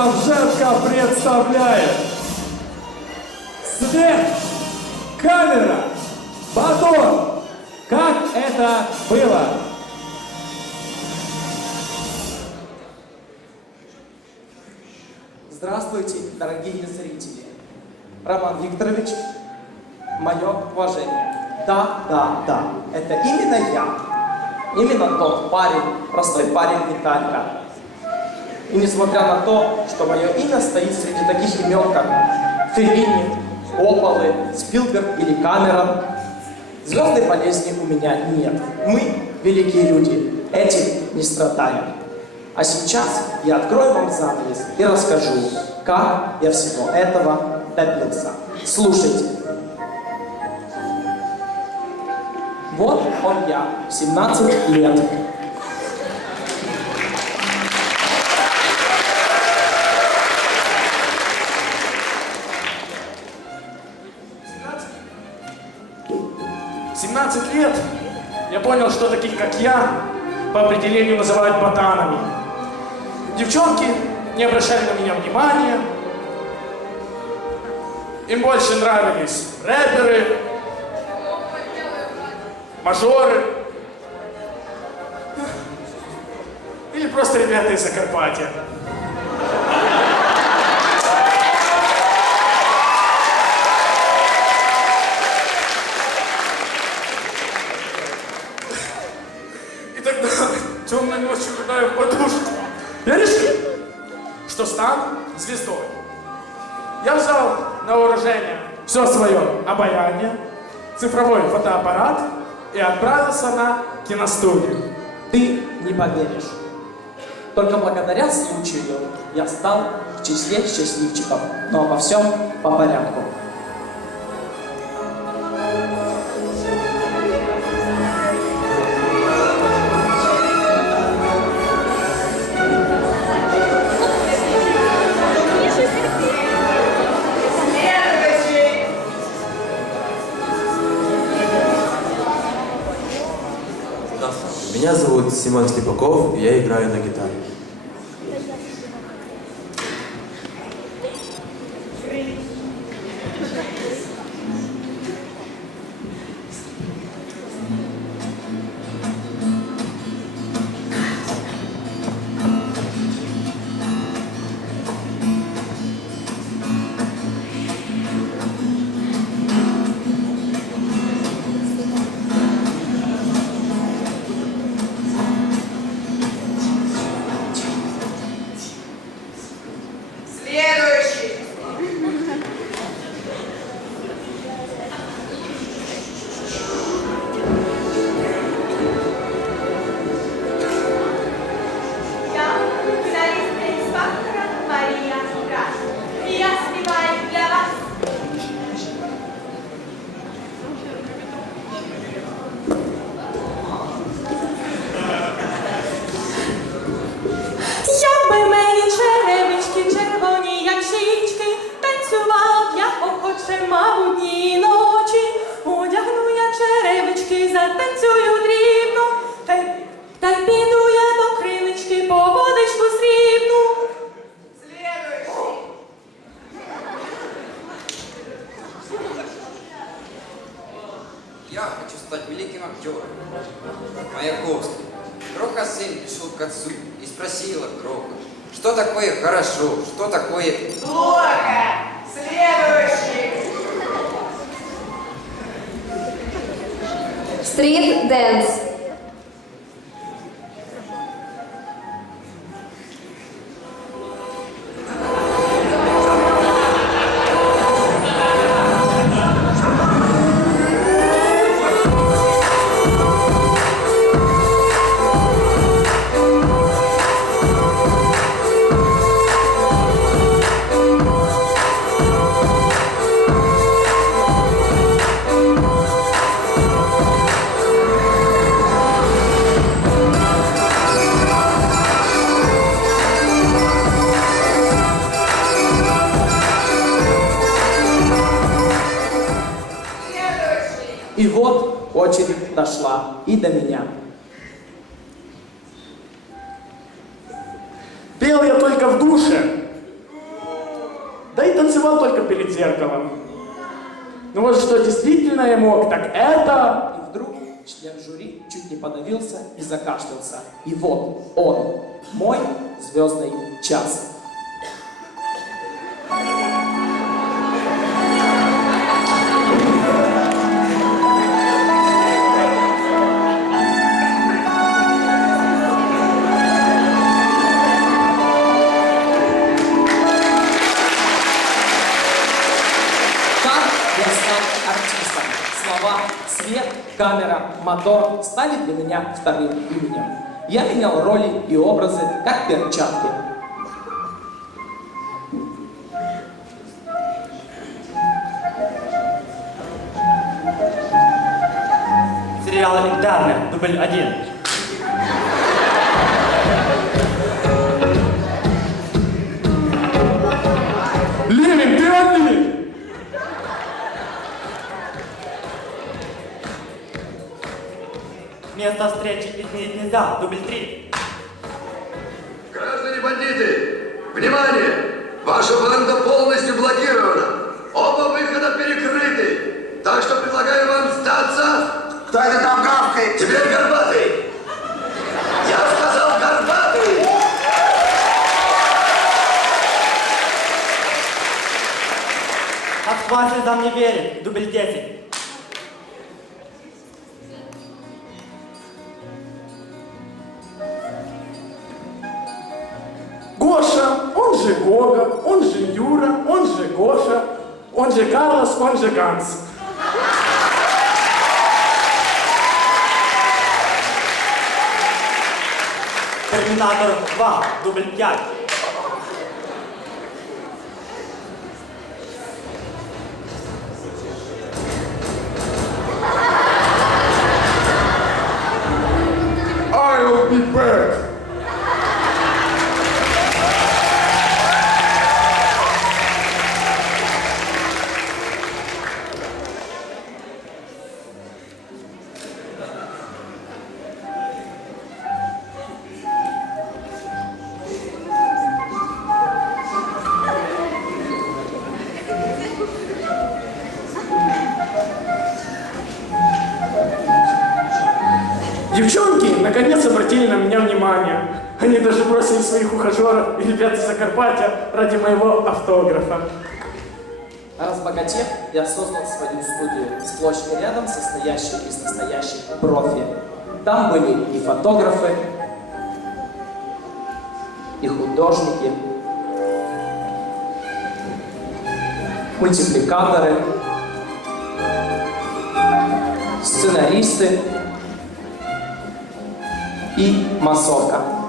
Славженко представляет Свет, камера, мотор. Как это было? Здравствуйте, дорогие зрители. Роман Викторович, мое уважение. Да, да, да, это именно я. Именно тот парень, простой парень Виталька. И несмотря на то, что мое имя стоит среди таких имен, как Феллини, Ополы, Спилберг или Камерон, звездной болезни у меня нет. Мы, великие люди, этим не страдаем. А сейчас я открою вам занавес и расскажу, как я всего этого добился. Слушайте. Вот он я, 17 лет. В 17 лет я понял, что таких, как я, по определению называют ботанами. Девчонки не обращали на меня внимания. Им больше нравились рэперы, мажоры. Или просто ребята из Закарпатья. Я взял на вооружение все свое обаяние, цифровой фотоаппарат и отправился на киностудию. Ты не поверишь. Только благодаря случаю я стал в числе счастливчиков. Но обо всем по порядку. Меня зовут Симон Слепаков, я играю на гитаре. черевички, затанцюю дрібно, та й та й піду я до кринички по водичку срібну. Следующий. Я хочу стать великим актером. Маяковский. Кроха сын пришел к отцу и спросила Кроха, что такое хорошо, что такое... Плохо. Следующий. Street dance. И вот очередь дошла и до меня. Пел я только в душе, да и танцевал только перед зеркалом. Ну вот что действительно я мог, так это... И вдруг член жюри чуть не подавился и закашлялся. И вот он, мой звездный час. камера, мотор стали для меня вторым именем. Я менял роли и образы, как перчатки. Сериал «Эльдарная», дубль Один. Место встречи изменить нельзя. Дубль три. Граждане-бандиты, внимание! Ваша банда полностью блокирована. Оба выхода перекрыты. Так что предлагаю вам сдаться. Кто это там гавкает? Теперь горбатый. Я сказал горбатый. От там не мне верит. Дубль 10. он же Гога, он же Юра, он же Гоша, он же Карлос, он же Ганс. Термінатор 2, дубль 5. Девчонки наконец обратили на меня внимание. Они даже бросили своих ухажеров и ребят из Закарпатья ради моего автографа. Разбогатев, я создал свою студию, сплошь и рядом состоящую из настоящих профи. Там были и фотографы, и художники, мультипликаторы, сценаристы и массовка.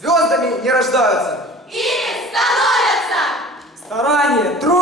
Звездами не рождаются. Ими становятся. Старание, труд.